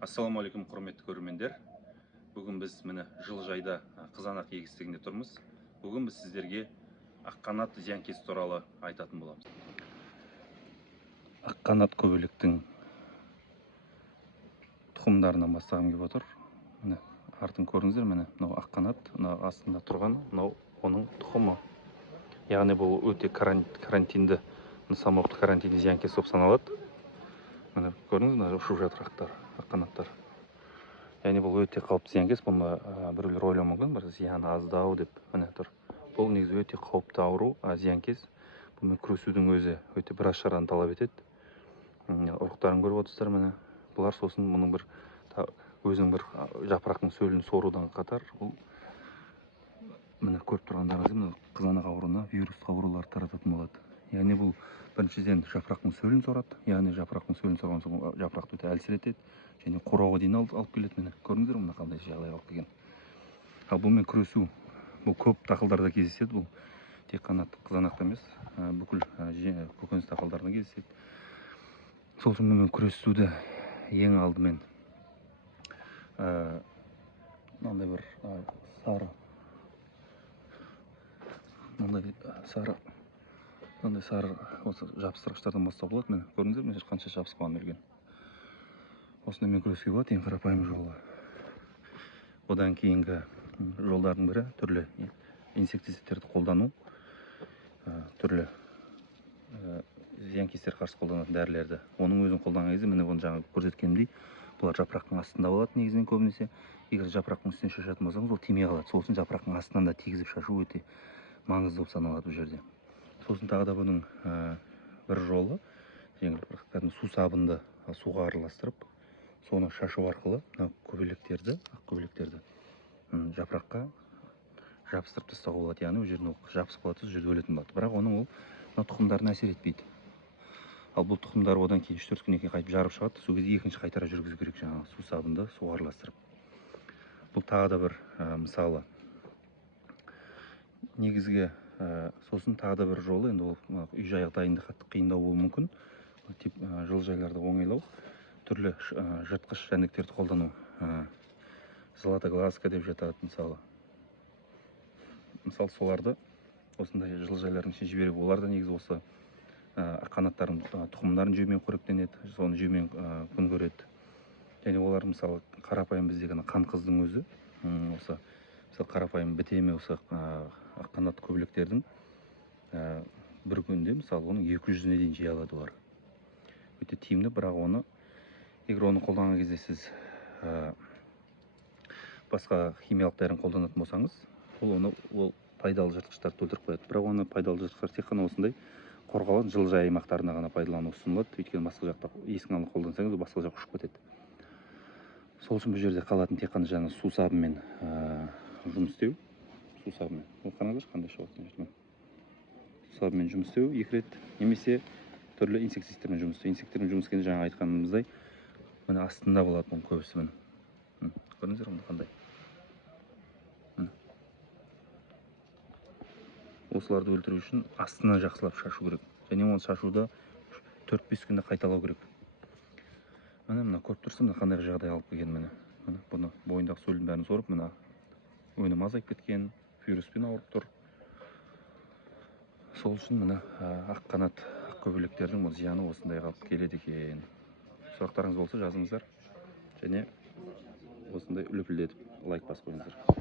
Ассалаумағалейкум құрметті көрермендер. Бүгін біз міне жылыжайда қызанақ егістігінде тұрмыз. Бүгін біз сіздерге аққанат зиянкес туралы айтатын боламыз. Аққанат көбелектің тұқымдарынан бастағым келіп отыр. Міне артын көріңіздер, міне мынау аққанат, мына астында тұрған мынау оның тұқымы. Яғни бұл өте карантинді, самопты карантинді зиянкес болып саналады. Міне көрдіңіз, мына ұшып жатыр аққанаттар. Яғни бұл өте қауіпті зиянкес. Бұны біреулер ойлауы мүмкін, бір зияны аздау деп. Міне тұр. Бұл негізі өте қауіпті ауру, зиянкес. Бұны күресудің өзі өте біраз шараны талап етеді. Ұрықтарын көріп отырсыздар, міне. Бұлар сосын мұның бір өзінің бір жапырақтың сөлін сорудан қатар, бұл міне көріп тұрғандарыңыз, міне қызанақ ауруына вирустық аурулар тарататын болады. Яғни бұл біріншіден жапырақтың сөлін сорады. Яғни жапырақтың сөлін сорған соң жапырақты өте әлсіретеді және қурауға дейін алып келеді. Міне көрдіңіздер, мына қандай жағдай алып келген. Ал бұнымен күресу, бұл көп дақылдарда кездеседі. Бұл тек қана қызанақта емес, бүкіл көкөніс дақылдарында кездеседі. Сол үшін бұнымен күресуді ең алдымен мынандай бір сары осы жабыстырғыштардан бастау болады. Міне көрдіңіздер, міне қанша жабысқан берген. Осынымен күресуге болады, ең қарапайым жолы. Одан кейінгі жолдардың бірі түрлі инсектицидтерді қолдану, түрлі зиянкестер қарсы қолданатын дәрілерді. Оның өзін қолданған кезде, міне оны жаңа көрсеткенімдей, бұлар жапырақтың астында болады негізінен көбінесе. Егер жапырақтың үстіне шашатын болсаңыз, ол тимей қалады. Сол үшін жапырақтың астынан да тигізіп шашу өте маңызды болып саналады бұл жерде. Сосын тағы да бұның бір жолы, су сабынды суға араластырып, соны шашу арқылы көбелектерді, ақ көбелектерді жапыраққа жабыстырып тастауға болады. Яғни ол жеріне жабысып қалады, сол жерде өлетін болады. Бірақ оның ол тұқымдарына әсер етпейді. Ал бұл тұқымдар одан кейін 3-4 күннен кейін қайтып жарып шығады. Сол кезде екінші қайтара жүргізу керек, жаңағы су сабынды суға араластырып. Бұл тағы да бір мысалы. Негізгі сосын тағы да бір жолы, енді ол үй-жайға дайындық қатты қиындау болуы мүмкін. Жылыжайларды оңайлау, түрлі жыртқыш жәндіктерді қолдану. Златоглазка деп жатады мысалы. Мысалы соларды осындай жылыжайлардың ішіне жіберіп, олар да негізі осы аққанаттардың тұқымдарын жеумен қоректенеді, соны жеумен күн көреді. Және олар мысалы қарапайым біздегі қанқыздың өзі, осы қарапайым бітеме осы аққанат көбелектердің бір күнде мысалы оның 200-не дейін жей алады олар. Өте тиімді, бірақ оны егер оны қолданған кезде сіз басқа химиялық дәрін қолданатын болсаңыз, ол пайдалы жыртқыштарды өлтіріп қояды. Бірақ оны пайдалы жыртқыштар тек қана осындай қорғалған жылыжай аймақтарына ғана пайдалану ұсынылады. Өйткені басқа жақта есің алып қолдансаңыз, басқа жаққа ұшып кетеді. Сол үшін бұл жерде қалатын тек қана жаңа су сабымен жұмыс істеу. Су сабымен. Ол қараңыздаршы қандай шығып жатқан жерде. Су сабымен жұмыс істеу 2 рет, немесе түрлі инсектицидтермен жұмыс істеу. Инсектицидтермен жұмыс істегенде жаңа айтқанымыздай, міне астында болады бұның көбісі. Міне көрдіңіздер ме қандай? Осыларды өлтіру үшін астынан жақсылап шашу керек. Және оны шашуда 4-5 күнде қайталау керек. Мына көріп тұрсыз, мына қандай жағдай алып келген. Міне бұны бойындағы сөлдің бәрін сорып, мына өнім азайып кеткен, вируспен ауырып тұр. Сол үшін міне аққанат көбелектердің зияны осындай қалып келеді екен. Сұрақтарыңыз болса жазыңыздар, және осындай үлпілдетіп лайк басып қойыңыздар.